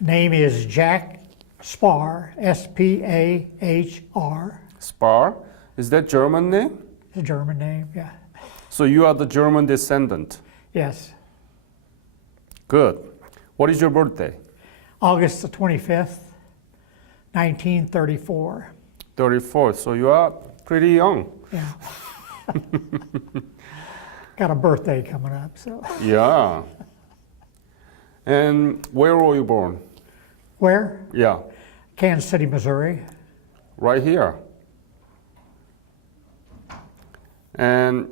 Name is Jack Spahr, S-P-A-H-R. Spahr? Is that German name? The German name, yeah. So you are the German descendant. Yes. Good. What is your birthday? August the 25th, 1934. 34. So you are pretty young. Yeah. Got a birthday coming up, so. Yeah. And where were you born? Where? Yeah. Kansas City, Missouri. Right here. And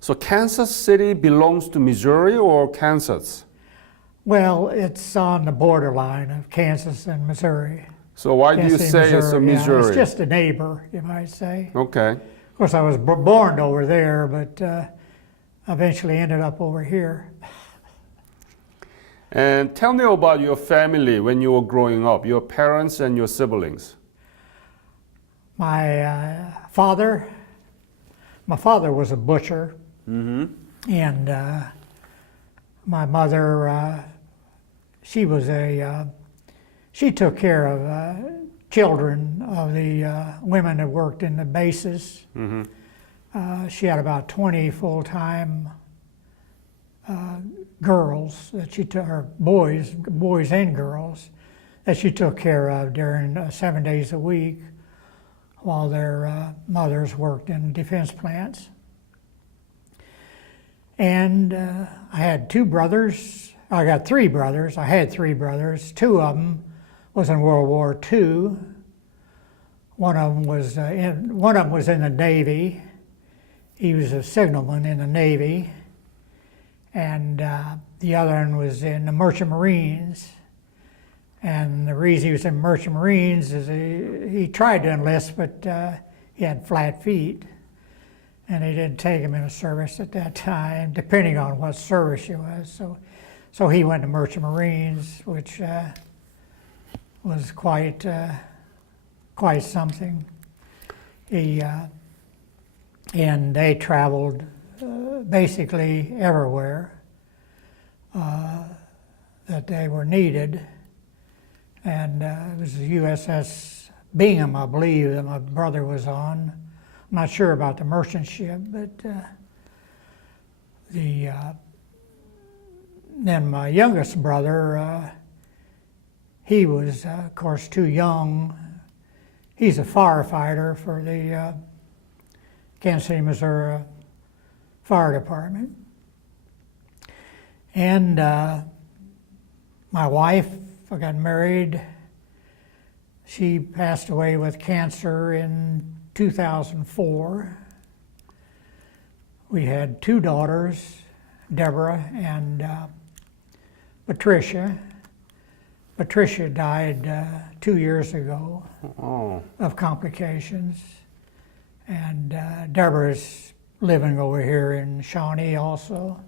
so Kansas City belongs to Missouri or Kansas? Well, it's on the borderline of Kansas and Missouri. So why do you Kansas say City, it's a yeah, Missouri? it's just a neighbor, you might say. Okay. Of course, I was born over there, but eventually ended up over here. And tell me about your family when you were growing up, your parents and your siblings. My father was a butcher, and my mother, she took care of children of the women that worked in the bases. She had about 20 full-time girls that she took, or boys and girls, that she took care of during 7 days a week while their mothers worked in defense plants. And I had two brothers. I got three brothers. I had three brothers. Two of them was in World War II. One of them was in the Navy. He was a signalman in the Navy. And the other one was in the Merchant Marines. And the reason he was in Merchant Marines is he tried to enlist, but he had flat feet. And they didn't take him into service at that time, depending on what service he was. So he went to Merchant Marines, which was quite something. And they traveled basically everywhere that they were needed. And it was the USS Bingham, I believe, that my brother was on. I'm not sure about the merchant ship, but then my youngest brother, he was, of course, too young. He's a firefighter for the Kansas City, Missouri Fire Department. And my wife, I got married. She passed away with cancer in 2004. We had two daughters, Deborah and Patricia. Patricia died 2 years ago of complications. And Deborah's living over here in Shawnee also.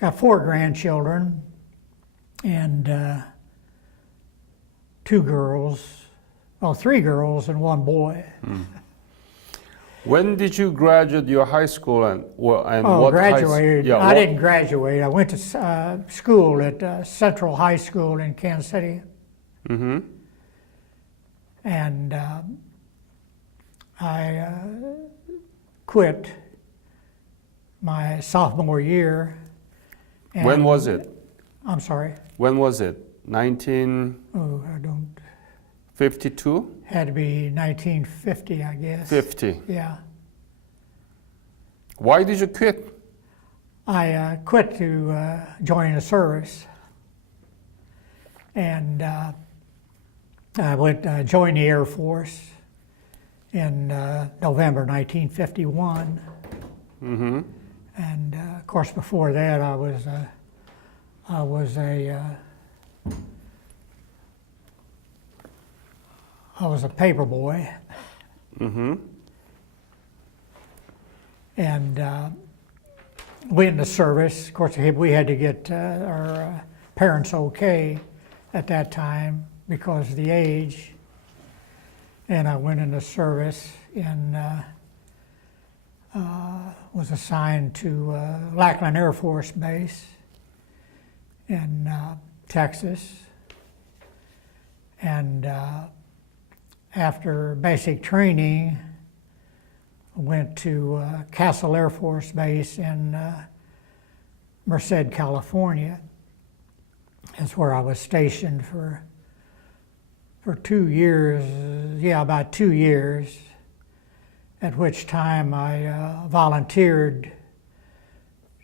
Got 4 grandchildren and 2 girls, well, 3 girls and 1 boy. When did you graduate your high school and what graduated. I didn't graduate. I went to school at Central High School in Kansas City. And I quit my sophomore year. When was it? I'm sorry? When was it? 1952? Oh, I don't. Had to be 1950, I guess. 50. Yeah. Why did you quit? I quit to join the service. And I went joined the Air Force in November 1951. And of course, before that, I was a paper boy. And went into service. Of course, we had to get our parents okay at that time because of the age. And I went into service and was assigned to Lackland Air Force Base in Texas. And after basic training, went to Castle Air Force Base in Merced, California. That's where I was stationed for 2 years, about 2 years, at which time I volunteered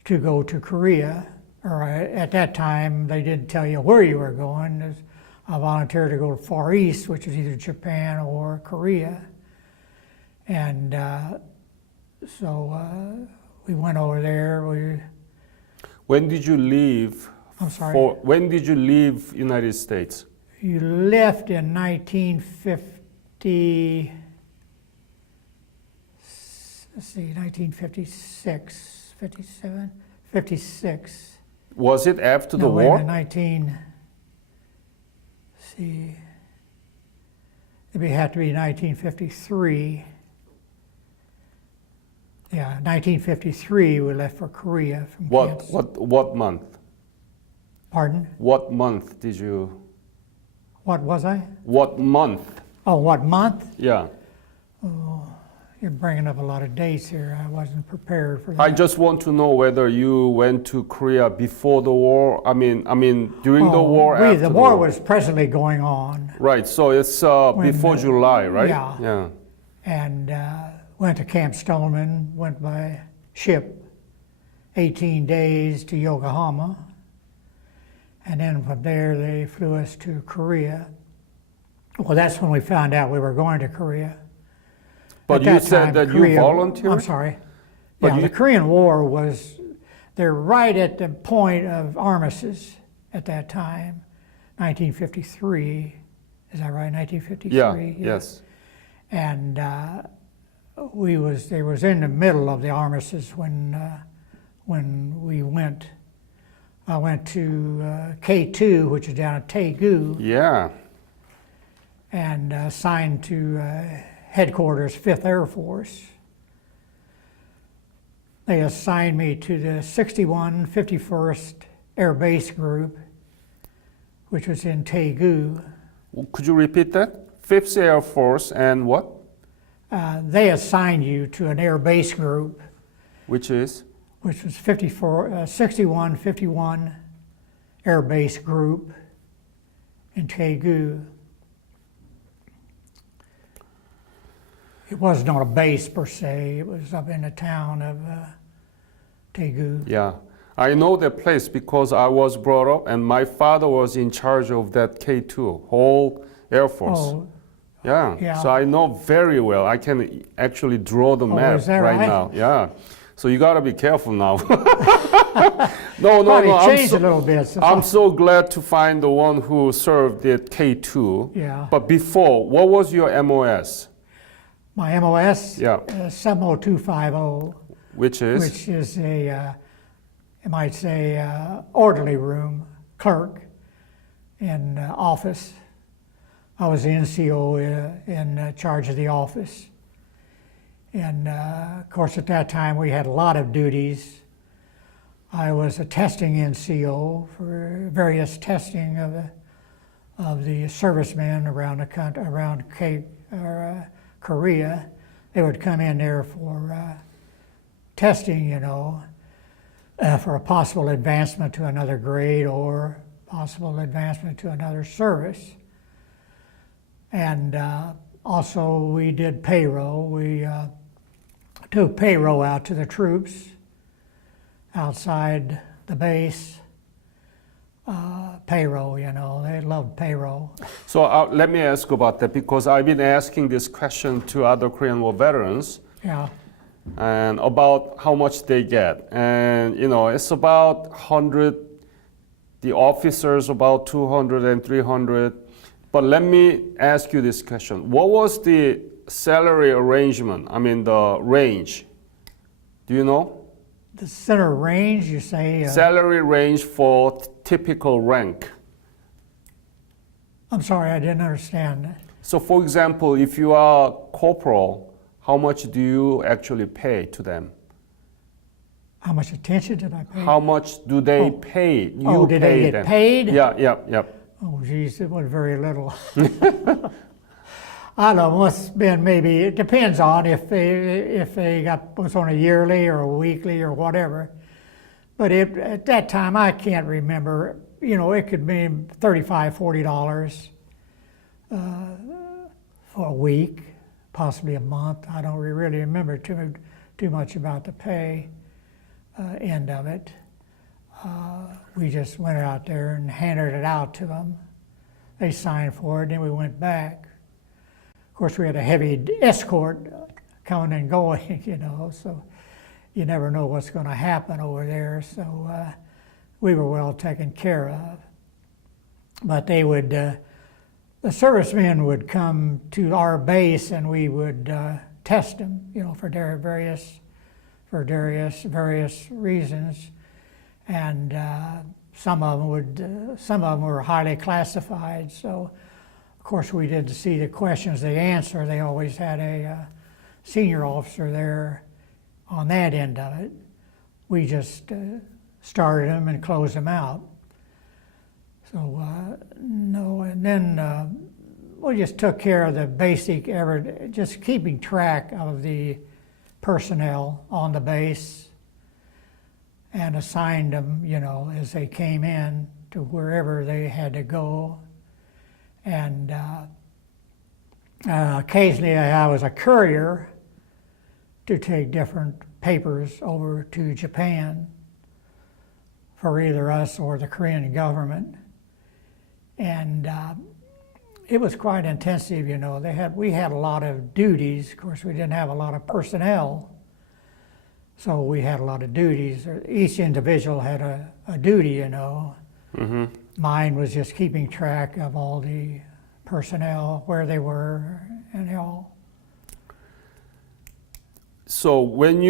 to go to Korea. At that time, they didn't tell you where you were going. I volunteered to go to Far East, which is either Japan or Korea. And so we went over there. When did you leave? I'm sorry? When did you leave United States? You left in 1950, let's see, 1956, 57, 56. Was it after the No, wait a war? minute, see, it would have to be 1953. Yeah, 1953 we left for Korea from Kansas. What month? Pardon? What month did you? What was I? What month? Oh, what month? Yeah. Oh, you're bringing up a lot of dates here. I wasn't prepared for that. I just want to know whether you went to Korea before the war. I mean during the war. After the war was presently going on. Right. So it's before July, right? Yeah. Yeah. And went to Camp Stoneman. Went by ship, 18 days to Yokohama. And then from there, they flew us to Korea. Well, that's when we found out we were going to Korea. But At you that said time, that Korea, you volunteered? I'm sorry. But Yeah, the Korean War was, they're right at the point of armistice at that time, 1953. Is that right, 1953? Yeah, yes. And they was in the middle of the armistice when we went. I went to K2, which is down at Taegu, Yeah. and assigned to headquarters, 5th Air Force. They assigned me to the 61 51st Air Base Group, which was in Taegu. Could you repeat that? 5th Air Force and what? They assigned you to an air base group, Which is? which was 61 51 Air Base Group in Taegu. It wasn't on a base per se, it was up in the town of Taegu. Yeah. I know that place because I was brought up and my father was in charge of that K2, whole Air Force. Oh, Yeah. Yeah. So I know very well. I can actually draw the map is that right right? now. Yeah. So you got to be careful now. No. probably I'm changed so, a little bit. So I'm so glad to find the one who served at K2. Yeah. But before, what was your MOS? my MOS, Yeah. 70250, Which is? which is you might say, orderly room clerk in office. I was the NCO in charge of the office. And of course, at that time, we had a lot of duties. I was a testing NCO for various testing of the servicemen around the country, around Korea. They would come in there for testing, for a possible advancement to another grade or possible advancement to another service. And also we did payroll. We took payroll out to the troops outside the base. Payroll, they loved payroll. So let me ask about that because I've been asking this question to other Korean War veterans. Yeah. And about how much they get. And, it's about 100, the officers about 200 and 300. But let me ask you this question. What was the salary arrangement? I mean, the range. Do you know? The center range, you say? Salary range for typical rank. I'm sorry, I didn't understand that. So, for example, if you are corporal, how much do you actually pay to them? How much attention did I pay? How much do they pay? You did pay they get them. paid? Yeah. Oh, geez, it was very little. I don't know, must have been maybe, it depends on if they was on a yearly or a weekly or whatever. But at that time, I can't remember, it could be $35, $40 for a week, possibly a month. I don't really remember too much about the pay end of it. We just went out there and handed it out to them. They signed for it, and then we went back. Of course, we had a heavy escort coming and going, so you never know what's going to happen over there. So we were well taken care of. But they would, the servicemen would come to our base, and we would test them, for their various reasons. And some of them were highly classified. So, of course, we didn't see the questions they answer. They always had a senior officer there on that end of it. We just started them and closed them out. So, and then we just took care of the basic, just keeping track of the personnel on the base and assigned them, as they came in to wherever they had to go. And occasionally I was a courier to take different papers over to Japan for either us or the Korean government. And it was quite intensive, we had a lot of duties. Of course, we didn't have a lot of personnel, so we had a lot of duties. Each individual had a duty, Mm-hmm. Mine was just keeping track of all the personnel, where they were, and all. So when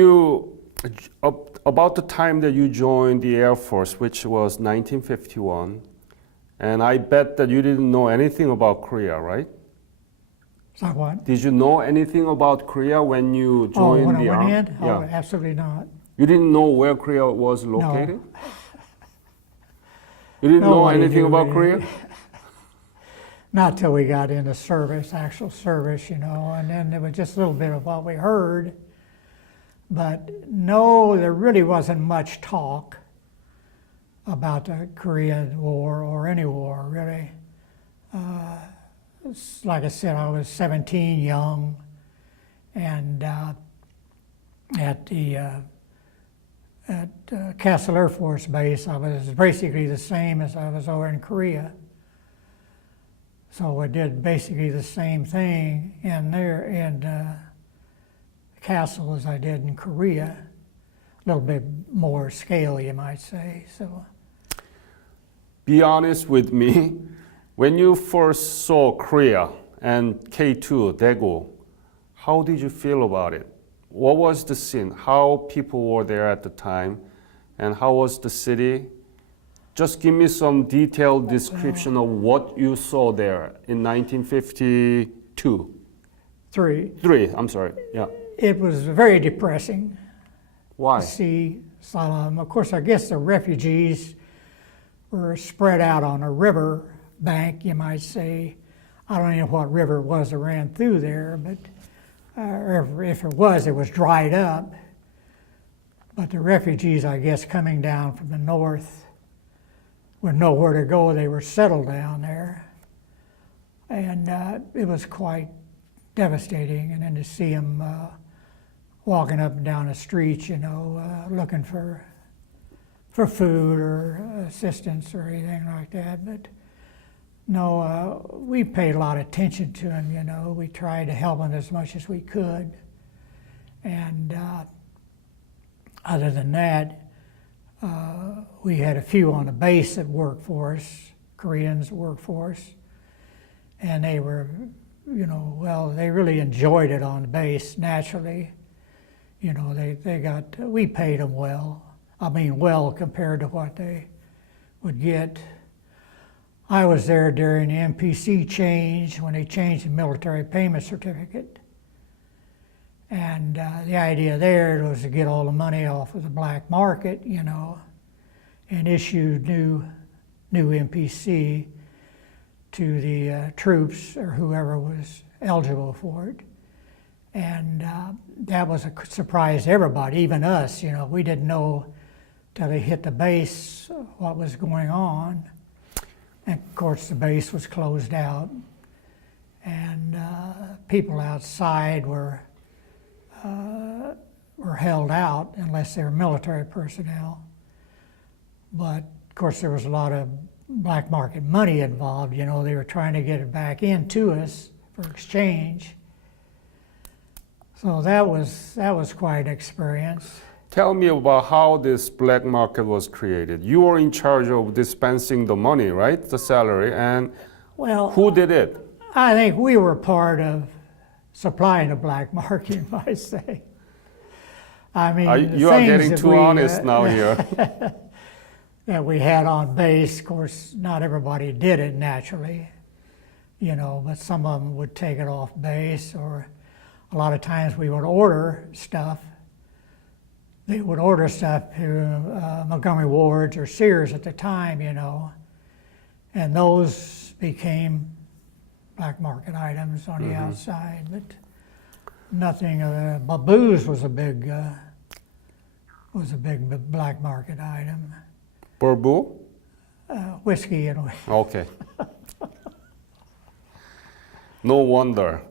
about the time that you joined the Air Force, which was 1951, and I bet that you didn't know anything about Korea, right? So what? Did you know anything about Korea when you joined when the I army? went in? Yeah. Oh, absolutely not. You didn't know where Korea was located? You didn't know Nobody anything knew about me. Korea? Not till we got into service, actual service, and then there was just a little bit of what we heard. But no, there really wasn't much talk about the Korean War or any war, really. Like I said, I was 17, young, and at Castle Air Force Base, I was basically the same as I was over in Korea. So I did basically the same thing in Castle as I did in Korea. A little bit more scale, you might say. So. Be honest with me. When you first saw Korea and K2, Daegu, how did you feel about it? What was the scene? How people were there at the time? And how was the city? Just give me some detailed description of what you saw there in 1952. Three. I'm sorry. Yeah. It was very depressing. Why? To see Salam. Of course, I guess the refugees were spread out on a river bank, you might say. I don't know what river it was that ran through there, but if it was dried up. But the refugees, I guess, coming down from the north with nowhere to go, they were settled down there. And it was quite devastating. And then to see them walking up and down the streets, looking for food or assistance or anything like that. But no, we paid a lot of attention to them, We tried to help them as much as we could. And other than that, we had a few on the base that worked for us, Koreans that worked for us. And they were, they really enjoyed it on the base naturally. We paid them well. I mean, well compared to what they would get. I was there during the MPC change, when they changed the military payment certificate. And the idea there was to get all the money off of the black market, you know, and issue new MPC to the troops or whoever was eligible for it. And that was a surprise to everybody, even us. You know, we didn't know till they hit the base what was going on. And of course, the base was closed out, and people outside were held out unless they were military personnel. But of course, there was a lot of black market money involved. You know, they were trying to get it back into us for exchange. So that was quite an experience. Tell me about how this black market was created. You were in charge of dispensing the money, right? The salary, and Well, who did it? I think we were part of supplying the black market, you might say. I mean, the You are things getting that too we, honest now here. that we had on base. Of course, not everybody did it naturally, you know, but some of them would take it off base, or a lot of times we would order stuff. They would order stuff to Montgomery Ward's or Sears at the time, you know, and those became black market items on the outside, but nothing. But booze was a big black market item. Burbu? Whiskey and Okay. No wonder.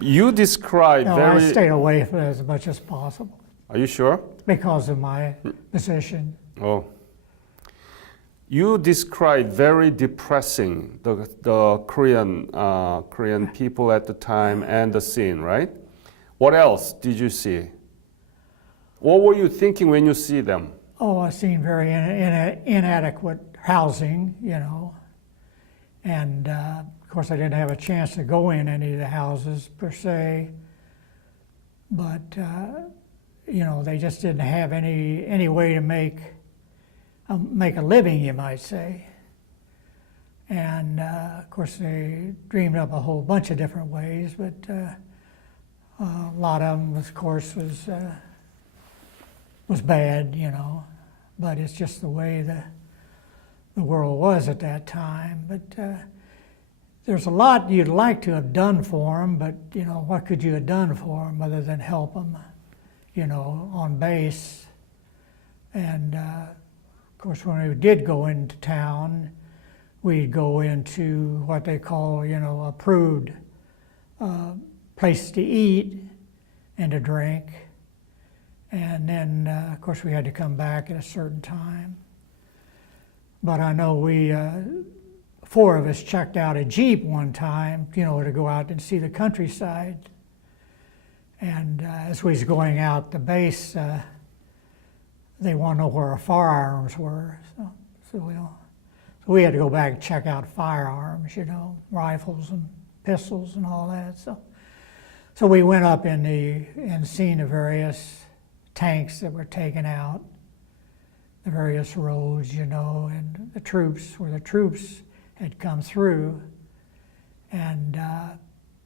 You describe no, very. I stayed away from it as much as possible Are you sure? because of my position. Oh. You described very depressing the Korean people at the time and the scene, right? What else did you see? What were you thinking when you see them? Oh, I seen very inadequate housing, you know, and of course I didn't have a chance to go in any of the houses per se, but you know, they just didn't have any way to make a living, you might say. And of course they dreamed up a whole bunch of different ways, but a lot of them, of course, was bad, you know, but it's just the way the world was at that time. But there's a lot you'd like to have done for them, but you know, what could you have done for them other than help them, you know, on base? And of course, when we did go into town, we'd go into what they call, you know, approved places to eat and to drink. And then, of course, we had to come back at a certain time. But I know we, 4 of us checked out a Jeep one time, you know, to go out and see the countryside. And as we was going out the base, they want to know where our firearms were. So we had to go back and check out firearms, you know, rifles and pistols and all that. So we went up and seen the various tanks that were taken out, the various roads, you know, and the troops, where the troops had come through. And of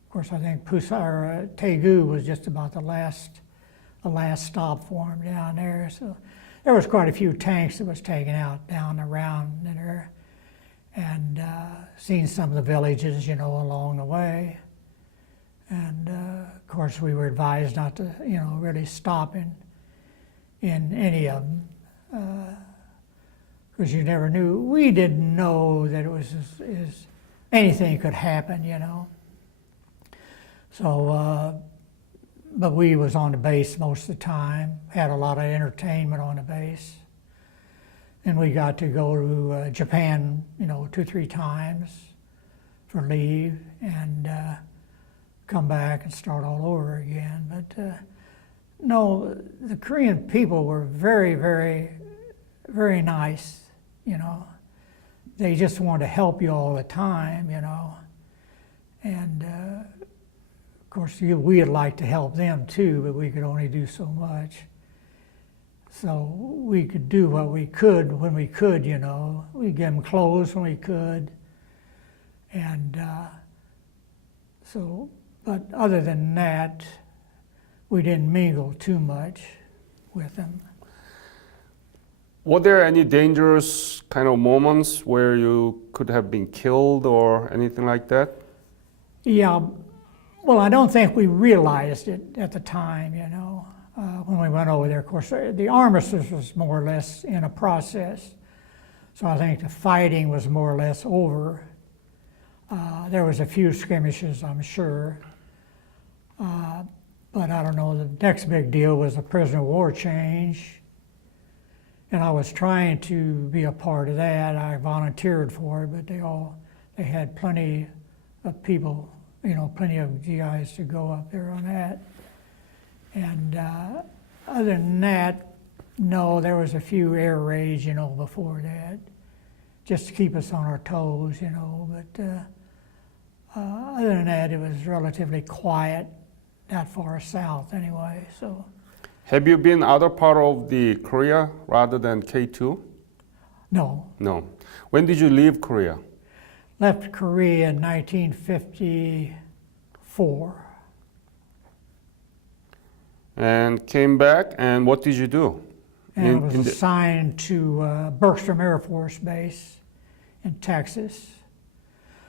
course, I think Taegu was just about the last stop for them down there. So there was quite a few tanks that was taken out down around there, and seen some of the villages, you know, along the way. And of course, we were advised not to, you know, really stop in any of them, because you never knew. We didn't know that it was anything could happen, you know. So, but we was on the base most of the time, had a lot of entertainment on the base. And we got to go to Japan, you know, 2-3 times for leave, and come back and start all over again. But no, the Korean people were very, very, very nice, you know. They just wanted to help you all the time, you know. And of course, we'd like to help them too, but we could only do so much. So we could do what we could when we could, you know. We'd give them clothes when we could. And so But other than that, we didn't mingle too much with them. Were there any dangerous kind of moments where you could have been killed or anything like that? Yeah, well, I don't think we realized it at the time, when we went over there. Of course, the armistice was more or less in a process, so I think the fighting was more or less over. There was a few skirmishes, I'm sure, but I don't know. The next big deal was the prisoner of war change, and I was trying to be a part of that. I volunteered for it, but they had plenty of people, plenty of GIs to go up there on that. And other than that, no, there was a few air raids, before that, just to keep us on our toes, but other than that, it was relatively quiet, that far south anyway, so. Have you been other part of the Korea rather than K2? No. No. When did you leave Korea? Left Korea in 1954. And came back, and what did you do? And I was assigned to Bergstrom Air Force Base in Texas.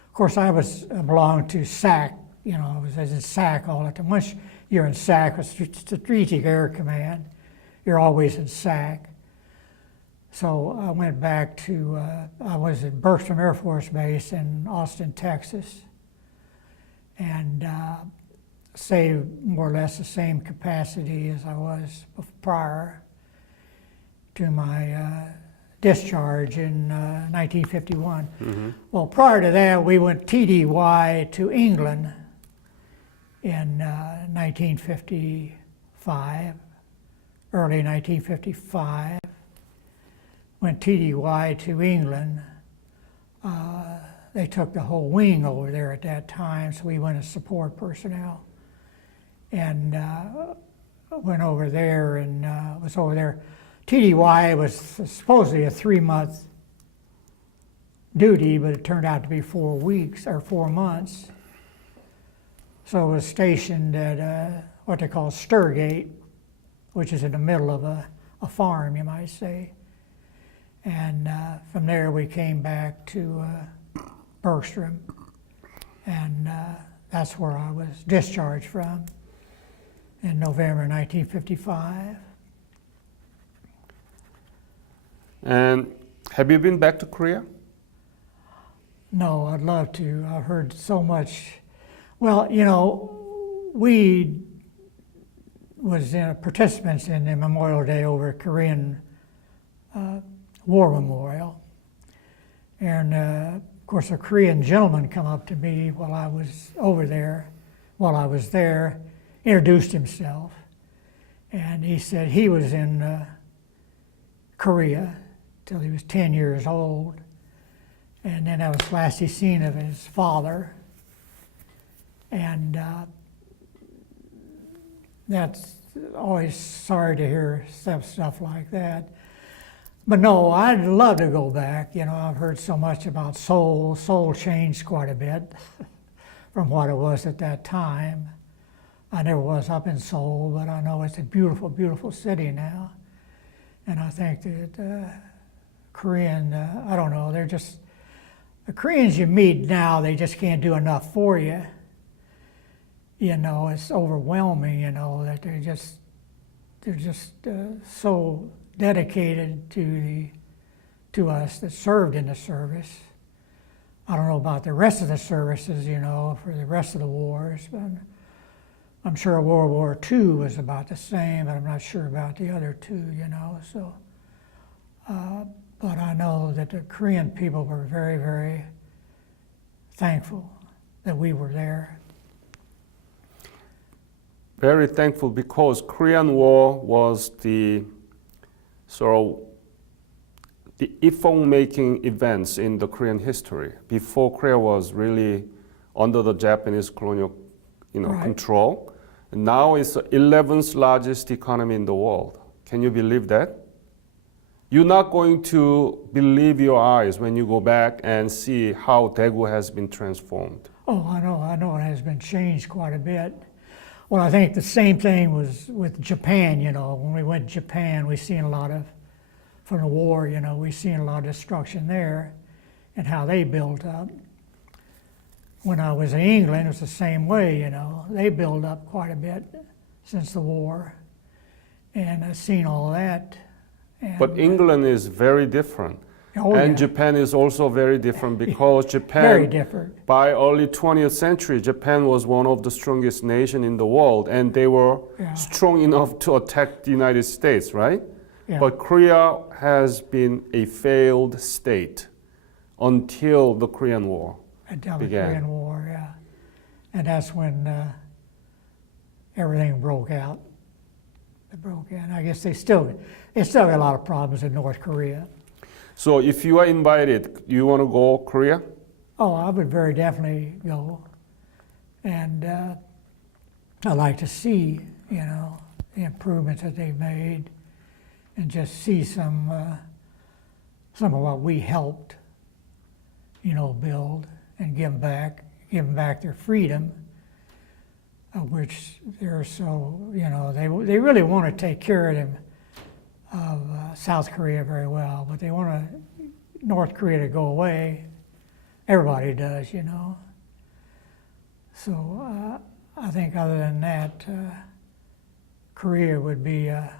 Of course, I belonged to SAC. I was in SAC all the time. Once you're in SAC, Strategic Air Command, you're always in SAC. So I went back to, I was at Bergstrom Air Force Base in Austin, Texas, and stayed more or less the same capacity as I was prior to my discharge in 1951. Mm-hmm. Well, prior to that, we went TDY to England in 1955, early 1955. Went TDY to England. They took the whole wing over there at that time, so we went as support personnel. And went over there and was over there. TDY was supposedly a 3-month duty, but it turned out to be 4 weeks or 4 months. So I was stationed at what they call Sturgate, which is in the middle of a farm, you might say. And from there we came back to Bergstrom, and that's where I was discharged from in November 1955. And have you been back to Korea? No, I'd love to. I've heard so much. Well, we was participants in the Memorial Day over at Korean War Memorial. And of course, a Korean gentleman come up to me while I was there, introduced himself, and he said he was in Korea till he was 10 years old, and then that was the last he seen of his father, and that's always sorry to hear stuff like that. But no, I'd love to go back. I've heard so much about Seoul. Seoul changed quite a bit from what it was at that time. I never was up in Seoul, but I know it's a beautiful, beautiful city now. And I think that Korean, I don't know, they're just, the Koreans you meet now, they just can't do enough for you. It's overwhelming, that they're just so dedicated to us that served in the service. I don't know about the rest of the services, for the rest of the wars, but I'm sure World War II was about the same, but I'm not sure about the other two, so. But I know that the Korean people were very, very thankful that we were there. Very thankful, because Korean War was the epoch-making events in the Korean history. Before, Korea was really under the Japanese colonial, Right. control. And now it's the 11th largest economy in the world. Can you believe that? You're not going to believe your eyes when you go back and see how Daegu has been transformed. Oh, I know it has been changed quite a bit. Well, I think the same thing was with Japan, you know. When we went to Japan, we seen a lot of, from the war, you know, we seen a lot of destruction there and how they built up. When I was in England, it was the same way, you know. They built up quite a bit since the war. And I've seen all that. And, But England is very different. oh, And yeah, Japan is also very different because very Japan, different. by early 20th century, Japan was one of the strongest nations in the world, and they were Yeah. strong enough to attack the United States, right? Yeah. But Korea has been a failed state until the Korean War. Until the began. Korean War, yeah. And that's when everything broke out. It broke out. I guess they still got a lot of problems in North Korea. So if you are invited, you want to go Korea? Oh, I would very definitely go. And I like to see, you know, the improvements that they've made and just see some of what we helped, you know, build and give them back their freedom, of which they're so, you know, they really want to take care of them, of South Korea very well, but they want North Korea to go away. Everybody does, you know. So I think other than that, Korea would be a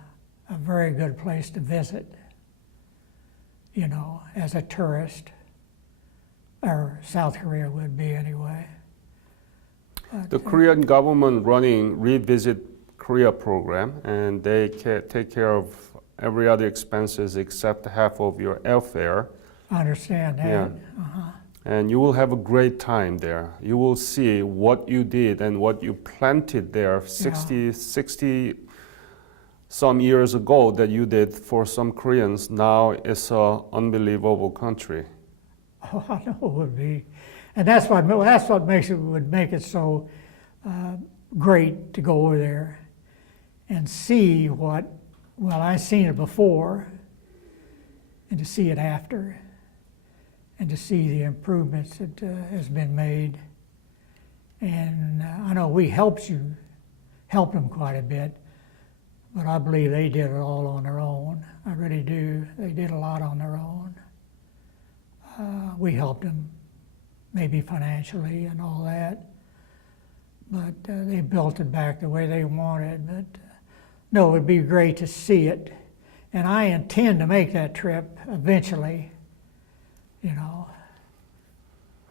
very good place to visit, you know, as a tourist, or South Korea would be anyway. But, The Korean government running Revisit Korea program, and they take care of every other expenses except half of your airfare. I understand that. Yeah. And you will have a great time there. You will see what you did and what you planted there 60 some years ago that you did for some Koreans. Now it's an unbelievable country. Oh, I know it would be, and that's what would make it so great to go over there and see what. Well, I've seen it before, and to see it after, and to see the improvements that has been made. And I know we helped them quite a bit, but I believe they did it all on their own. I really do. They did a lot on their own. We helped them, maybe financially and all that, but they built it back the way they wanted. But no, it would be great to see it, and I intend to make that trip eventually, you know,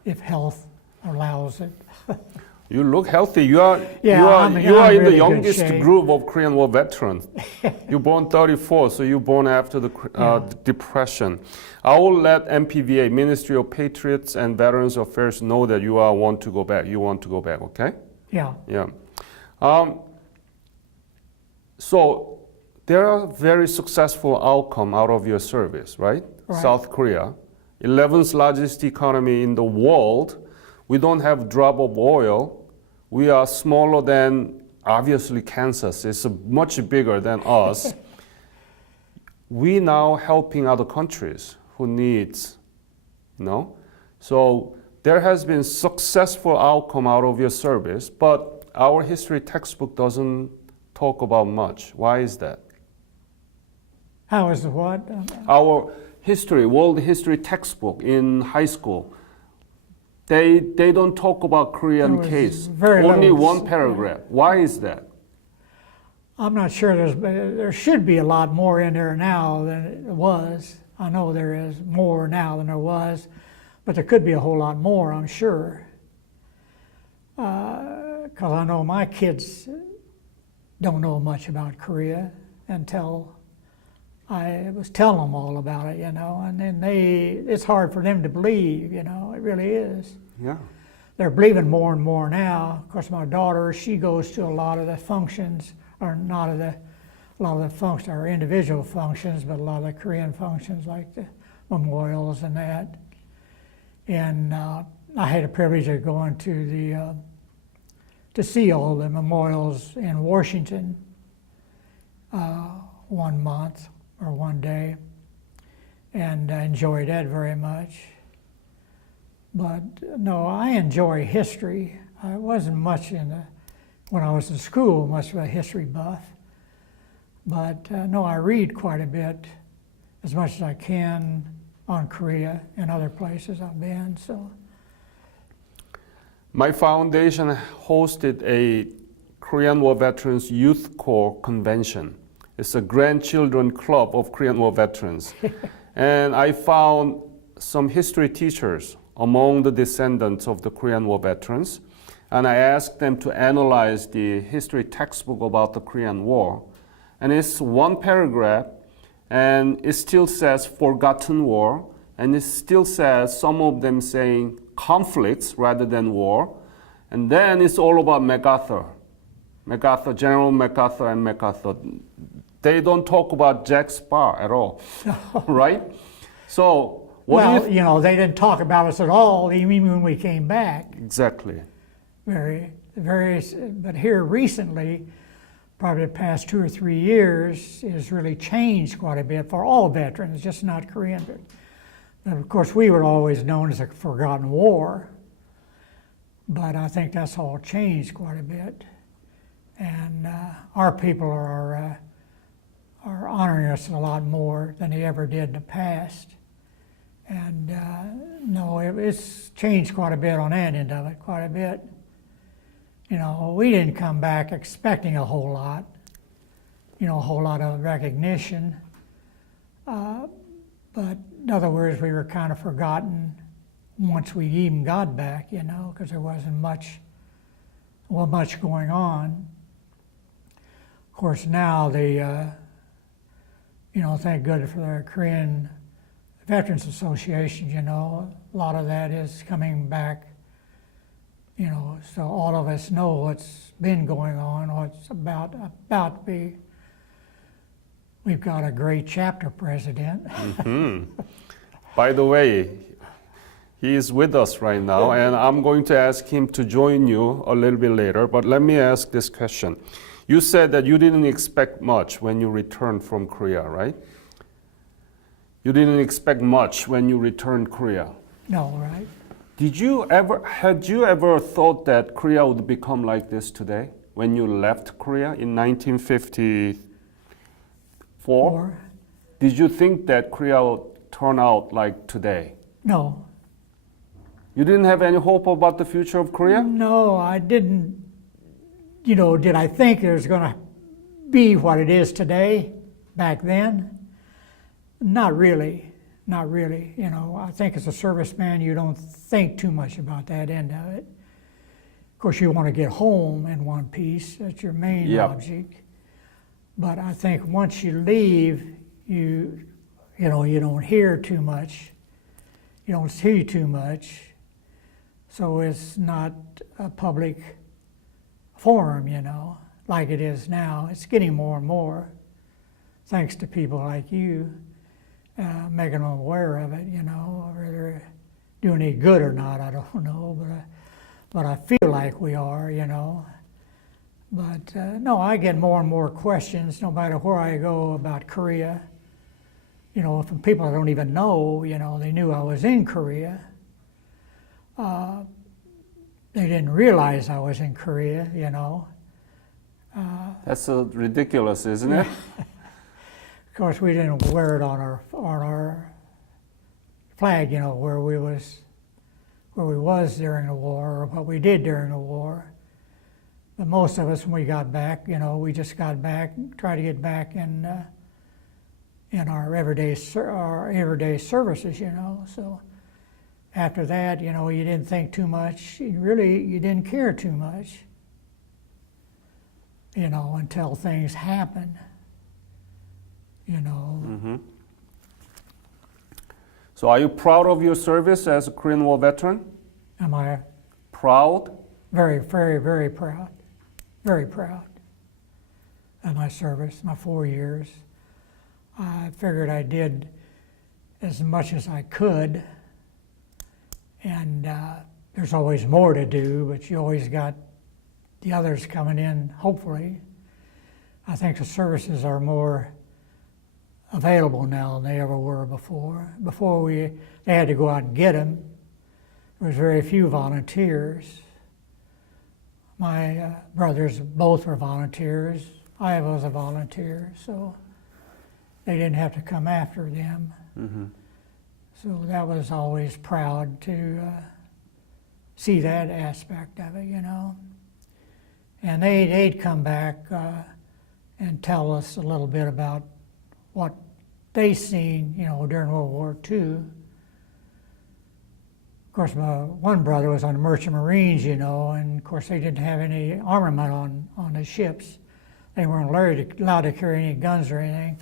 if health allows it. You look healthy. You are I'm in the really good youngest shape. group of Korean War veterans. You're born 34, so you're born after the Depression. I will let MPVA, Ministry of Patriots and Veterans Affairs, know that you want to go back. You want to go back, okay? Yeah. Yeah. So there are very successful outcome out of your service, right? Right. South Korea, 11th largest economy in the world. We don't have drop of oil. We are smaller than, obviously, Kansas. It's much bigger than us. We now helping other countries who needs, you know? So there has been successful outcome out of your service, but our history textbook doesn't talk about much. Why is that? How is the what? Our history, world history textbook in high school, they don't talk about Korean There was case. very Only little, one paragraph. Why is that? I'm not sure there should be a lot more in there now than it was. I know there is more now than there was, but there could be a whole lot more, I'm sure. Because I know my kids don't know much about Korea until I was telling them all about it, you know, and then it's hard for them to believe, you know, it really is. Yeah. They're believing more and more now. Of course, my daughter, she goes to a lot of the functions, or not of the, a lot of the functions are individual functions, but a lot of the Korean functions like the memorials and that. And I had the privilege of going to the to see all the memorials in Washington 1 month or 1 day, and I enjoyed that very much. But no, I enjoy history. I wasn't much when I was in school, much of a history buff. But no, I read quite a bit, as much as I can, on Korea and other places I've been. So My foundation hosted a Korean War Veterans Youth Corps convention. It's a grandchildren club of Korean War veterans. And I found some history teachers among the descendants of the Korean War veterans. And I asked them to analyze the history textbook about the Korean War. And it's one paragraph, and it still says forgotten war, and it still says, some of them saying conflicts rather than war. And then it's all about MacArthur, General MacArthur and MacArthur. They don't talk about Jack Spahr at all, right? So, they didn't talk about us at all, even when we came back. Exactly. But here recently, probably the past 2 or 3 years, has really changed quite a bit for all veterans, just not Korean. But of course, we were always known as a forgotten war, but I think that's all changed quite a bit. And our people are honoring us a lot more than they ever did in the past. And no, it's changed quite a bit on that end of it, quite a bit. You know, we didn't come back expecting a whole lot, a whole lot of recognition. But in other words, we were kind of forgotten once we even got back, because there wasn't much going on. Of course, now thank goodness for the Korean Veterans Association, a lot of that is coming back, so all of us know what's been going on, what's about to be. We've got a great chapter president. By the way, he is with us right now, and I'm going to ask him to join you a little bit later, but let me ask this question. You said that you didn't expect much when you returned from Korea, right? You didn't expect much when you returned Korea. No, right? Had you ever thought that Korea would become like this today when you left Korea in 1954? Did you think that Korea would turn out like today? No. You didn't have any hope about the future of Korea? No, I didn't. Did I think it was going to be what it is today back then? Not really. Not really. I think as a serviceman, you don't think too much about that end of it. Of course, you want to get home in one piece. That's your main object. But I think once you leave, you don't hear too much. You don't see too much. So it's not a public forum, like it is now. It's getting more and more, thanks to people like you. Making them aware of it, whether they're doing any good or not, I don't know, but I feel like we are, But no, I get more and more questions, no matter where I go, about Korea. From people I don't even know, they knew I was in Korea. They didn't realize I was in Korea, That's so ridiculous, isn't it? Of course, we didn't wear it on our flag, where we was during the war, or what we did during the war. But most of us, when we got back, we just got back, tried to get back in our everyday services, So after that, you didn't think too much. You didn't care too much, until things happened. So are you proud of your service as a Korean War veteran? Am I? Proud? Very, very, very proud. Very proud of my service, my 4 years. I figured I did as much as I could, and there's always more to do, but you always got the others coming in, hopefully. I think the services are more available now than they ever were before. Before they had to go out and get them. there was very few volunteers. My brothers both were volunteers. I was a volunteer, so they didn't have to come after them. Mm-hmm. So that was always proud to see that aspect of it, you know. And they'd come back and tell us a little bit about what they seen, you know, during World War II. Of course, my one brother was on the Merchant Marines, you know, and of course they didn't have any armament on the ships. They weren't allowed to carry any guns or anything.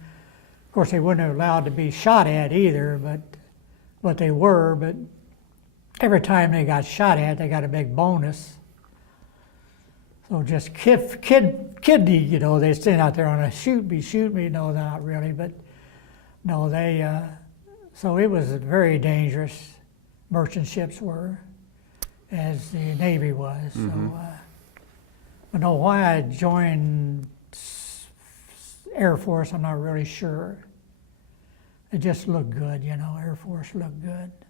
Of course, they wouldn't have allowed to be shot at either, but they were. But every time they got shot at, they got a big bonus. So just kiddy, you know, they stand out there on a shoot me. No, not really, but no, they. So it was very dangerous. Merchant ships were, as the Navy was. Mm-hmm. So, but no, why I joined Air Force, I'm not really sure. It just looked good, you know. Air Force looked good.